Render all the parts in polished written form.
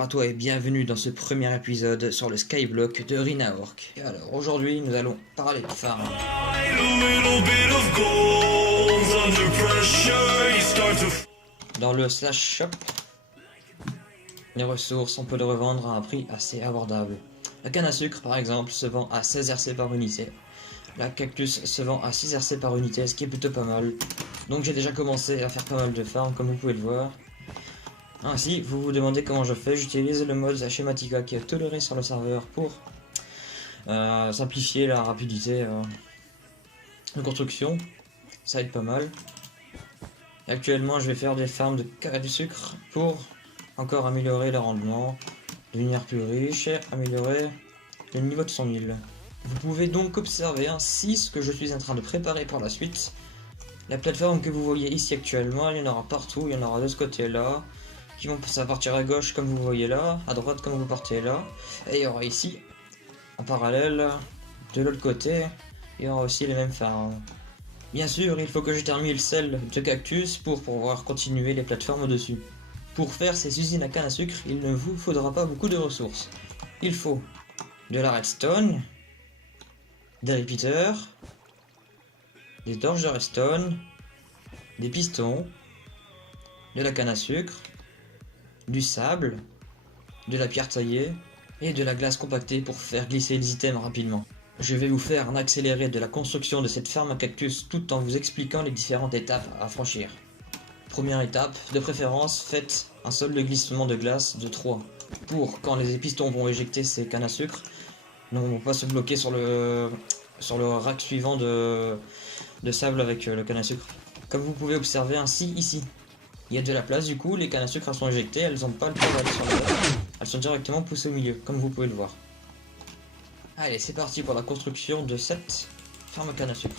Bonjour à toi et bienvenue dans ce premier épisode sur le Skyblock de Rinaork. Alors aujourd'hui nous allons parler de farm. Dans le slash shop, les ressources on peut les revendre à un prix assez abordable. La canne à sucre par exemple se vend à 16 RC par unité. La cactus se vend à 6 RC par unité, ce qui est plutôt pas mal. Donc j'ai déjà commencé à faire pas mal de farm comme vous pouvez le voir. Ainsi, vous vous demandez comment je fais, j'utilise le mode Schematica qui est toléré sur le serveur pour simplifier la rapidité de construction. Ça aide pas mal. Et actuellement, je vais faire des farms de canne de sucre pour encore améliorer le rendement, devenir plus riche et améliorer le niveau de son île. Vous pouvez donc observer ainsi ce que je suis en train de préparer pour la suite. La plateforme que vous voyez ici actuellement, il y en aura partout, il y en aura de ce côté-là, qui vont partir à gauche comme vous voyez là, à droite comme vous partez là, et il y aura ici, en parallèle, de l'autre côté, il y aura aussi les mêmes farms. Bien sûr, il faut que je termine celle de cactus pour pouvoir continuer les plateformes au-dessus. Pour faire ces usines à canne à sucre, il ne vous faudra pas beaucoup de ressources. Il faut de la redstone, des repeaters, des torches de redstone, des pistons, de la canne à sucre, du sable, de la pierre taillée et de la glace compactée pour faire glisser les items rapidement. Je vais vous faire un accéléré de la construction de cette ferme à cactus tout en vous expliquant les différentes étapes à franchir. Première étape, de préférence, faites un sol de glissement de glace de 3 pour quand les pistons vont éjecter ces cannes à sucre, ne vont pas se bloquer sur le rack suivant de sable avec le canne à sucre. Comme vous pouvez observer ainsi ici. Il y a de la place du coup, les cannes à sucre elles sont éjectées, elles n'ont pas le temps d'aller sur le rack. Elles sont directement poussées au milieu, comme vous pouvez le voir. Allez, c'est parti pour la construction de cette ferme canne à sucre.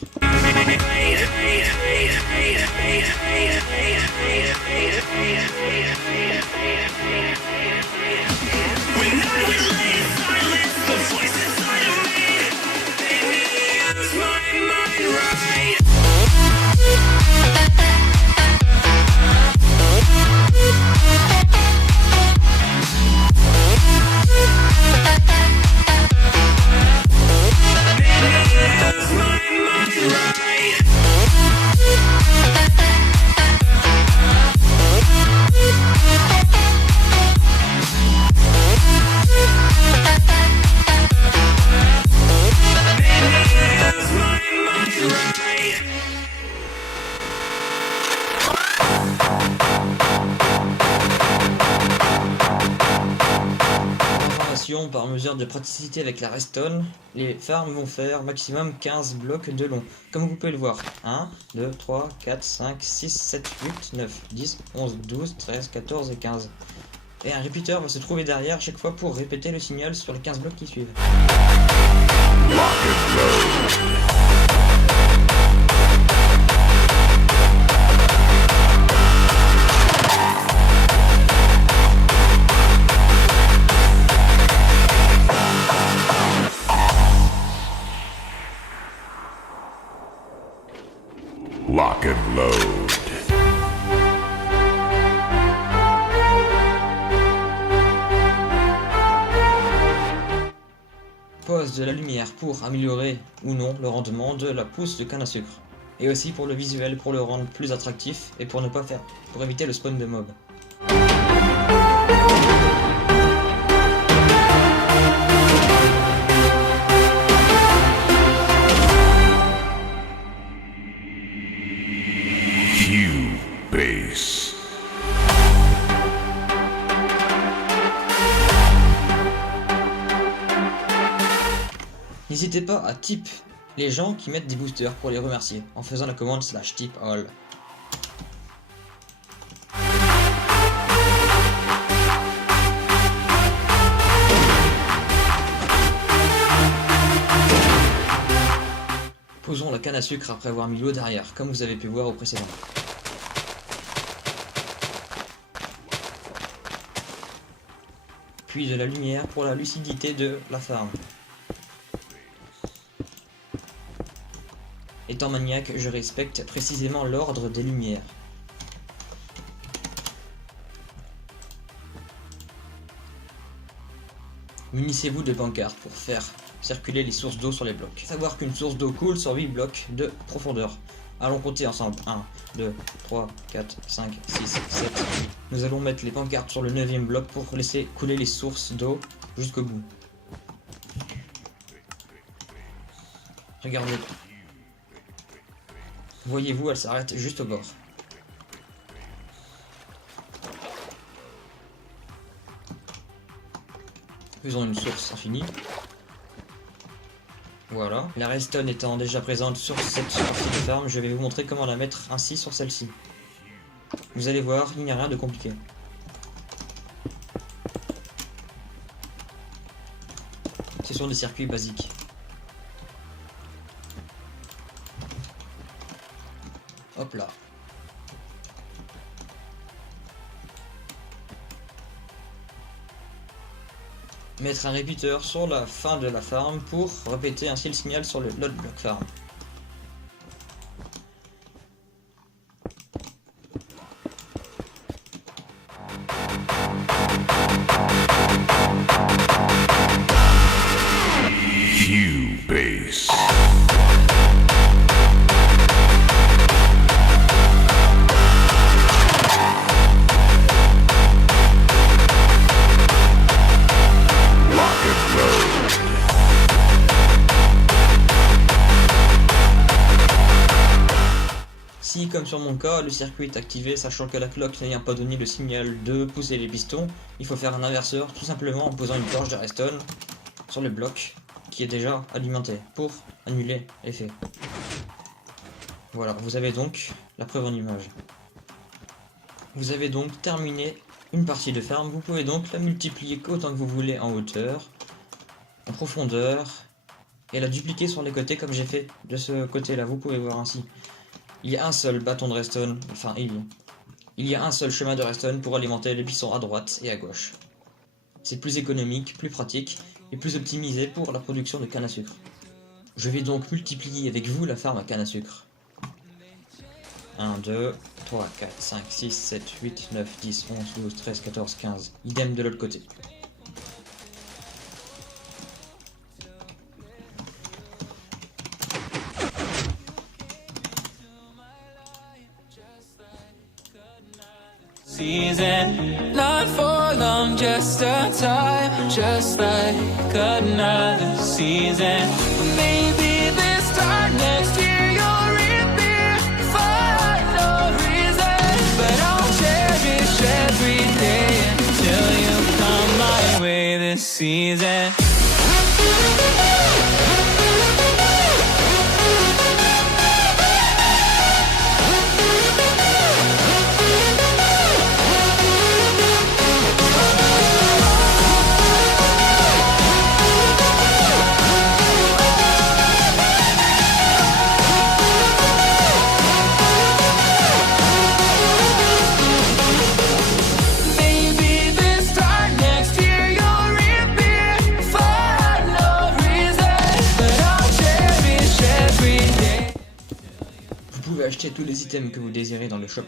Par mesure de praticité avec la redstone, les farms vont faire maximum 15 blocs de long. Comme vous pouvez le voir, 1, 2, 3, 4, 5, 6, 7, 8, 9, 10, 11, 12, 13, 14 et 15. Et un repeater va se trouver derrière chaque fois pour répéter le signal sur les 15 blocs qui suivent. Lock and load. Pose de la lumière pour améliorer ou non le rendement de la pousse de canne à sucre. Et aussi pour le visuel, pour le rendre plus attractif et pour éviter le spawn de mobs. Base. N'hésitez pas à tip les gens qui mettent des boosters pour les remercier en faisant la commande /tip all. Posons la canne à sucre après avoir mis l'eau derrière, comme vous avez pu voir au précédent. Puis de la lumière pour la lucidité de la farm. Étant maniaque, je respecte précisément l'ordre des lumières. Munissez-vous de pancartes pour faire circuler les sources d'eau sur les blocs. Savoir qu'une source d'eau coule sur 8 blocs de profondeur. Allons compter ensemble. 1, 2, 3, 4, 5, 6, 7. Nous allons mettre les pancartes sur le 9e bloc pour laisser couler les sources d'eau jusqu'au bout. Regardez. Voyez-vous, elle s'arrête juste au bord. Faisons une source infinie. Voilà. La redstone étant déjà présente sur cette partie de farm, je vais vous montrer comment la mettre ainsi sur celle-ci. Vous allez voir, il n'y a rien de compliqué. Ce sont des circuits basiques. Hop là. Mettre un répéteur sur la fin de la farm pour répéter ainsi le signal sur l'autre bloc farm. Cubase. Si, comme sur mon cas, le circuit est activé, sachant que la cloque n'ayant pas donné le signal de pousser les pistons, il faut faire un inverseur, tout simplement en posant une torche de redstone sur le bloc qui est déjà alimenté, pour annuler l'effet. Voilà, vous avez donc la preuve en image. Vous avez donc terminé une partie de farm, vous pouvez donc la multiplier autant que vous voulez en hauteur, en profondeur, et la dupliquer sur les côtés comme j'ai fait de ce côté-là, vous pouvez voir ainsi. Il y a un seul bâton de redstone, enfin il y a un seul chemin de redstone pour alimenter les pistons à droite et à gauche. C'est plus économique, plus pratique et plus optimisé pour la production de canne à sucre. Je vais donc multiplier avec vous la farm à canne à sucre. 1, 2, 3, 4, 5, 6, 7, 8, 9, 10, 11, 12, 13, 14, 15. Idem de l'autre côté. Season, not for long, just a time, just like another season. Maybe this time next year you'll reappear for no reason, but I'll cherish every day until you come my way this season. Vous pouvez acheter tous les items que vous désirez dans le shop.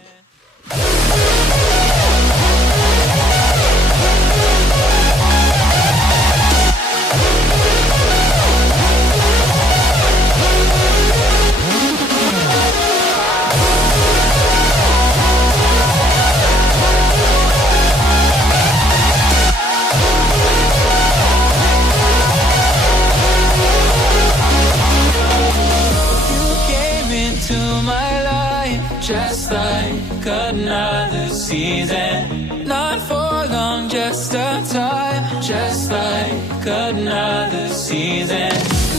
Just like another season, not for long, just a time, just like another season.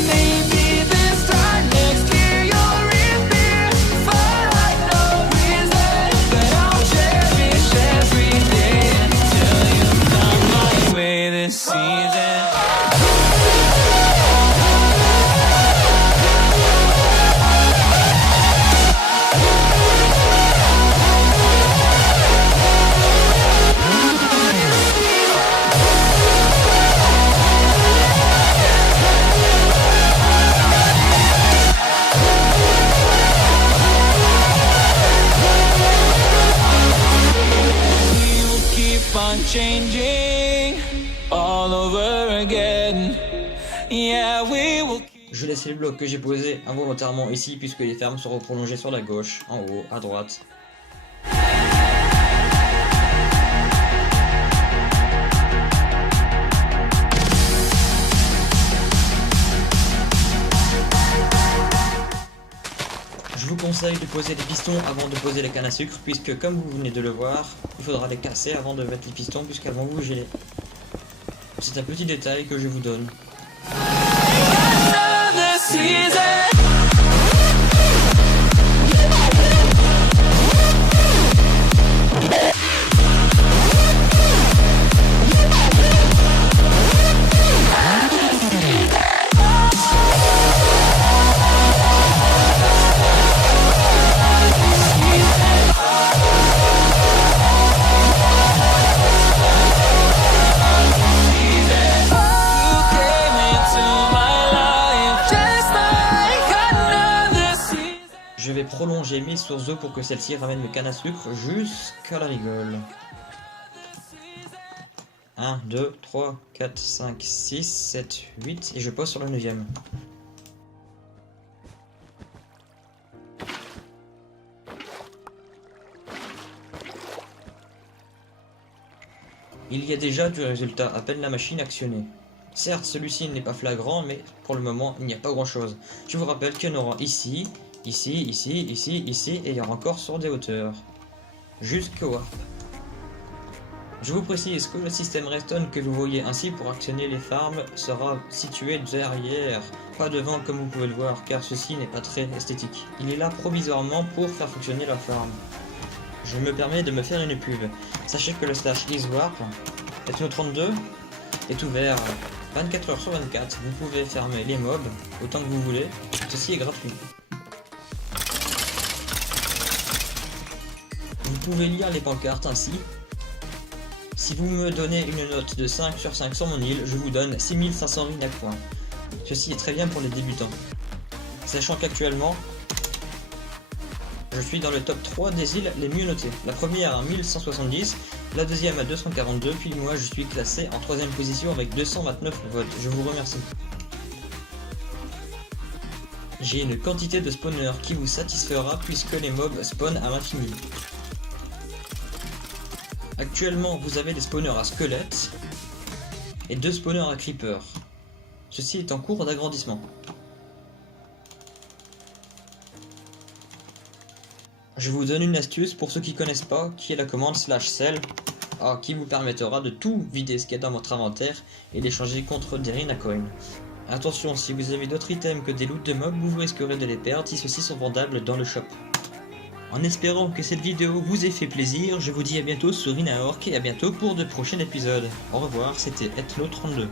Maybe this time next year you'll reappear for no reason, but I'll cherish every day until you come my way this season. yeah, we will. Je laisse les blocs que j'ai posés involontairement ici puisque les fermes seront prolongées sur la gauche, en haut, à droite. Je vous conseille de poser les pistons avant de poser les cannes à sucre puisque comme vous venez de le voir, il faudra les casser avant de mettre les pistons puisqu'elles vont vous geler. C'est un petit détail que je vous donne. Another season. Je vais prolonger mes sources d'eau pour que celle-ci ramène mes cannes à sucre jusqu'à la rigole. 1, 2, 3, 4, 5, 6, 7, 8 et je pose sur la 9e. Il y a déjà du résultat à peine la machine actionnée. Certes, celui-ci n'est pas flagrant, mais pour le moment, il n'y a pas grand-chose. Je vous rappelle qu'il y en aura ici, ici, ici, ici, ici, et il y aura encore sur des hauteurs. Jusqu'au warp. Je vous précise que le système redstone que vous voyez ainsi pour actionner les farms sera situé derrière, pas devant comme vous pouvez le voir, car ceci n'est pas très esthétique. Il est là provisoirement pour faire fonctionner la farm. Je me permets de me faire une pub. Sachez que le slash iswarp, Ethno32, est ouvert 24 h sur 24. Vous pouvez fermer les mobs autant que vous voulez. Ceci est gratuit. Vous pouvez lire les pancartes ainsi. Si vous me donnez une note de 5 sur 5 sur mon île, je vous donne 6500 vignes à points. Ceci est très bien pour les débutants. Sachant qu'actuellement, je suis dans le top 3 des îles les mieux notées. La première à 1170, la deuxième à 242, puis moi je suis classé en 3ème position avec 229 votes. Je vous remercie. J'ai une quantité de spawners qui vous satisfera puisque les mobs spawnent à l'infini. Actuellement, vous avez des spawners à squelettes et 2 spawners à creeper. Ceci est en cours d'agrandissement. Je vous donne une astuce pour ceux qui connaissent pas, qui est la commande /sell, qui vous permettra de tout vider ce qu'il y a dans votre inventaire et d'échanger contre des Rhinacoins. Attention, si vous avez d'autres items que des loots de mobs, vous risquerez de les perdre si ceux-ci sont vendables dans le shop. En espérant que cette vidéo vous ait fait plaisir, je vous dis à bientôt sur Rhinaorc et à bientôt pour de prochains épisodes. Au revoir, c'était Ethno32.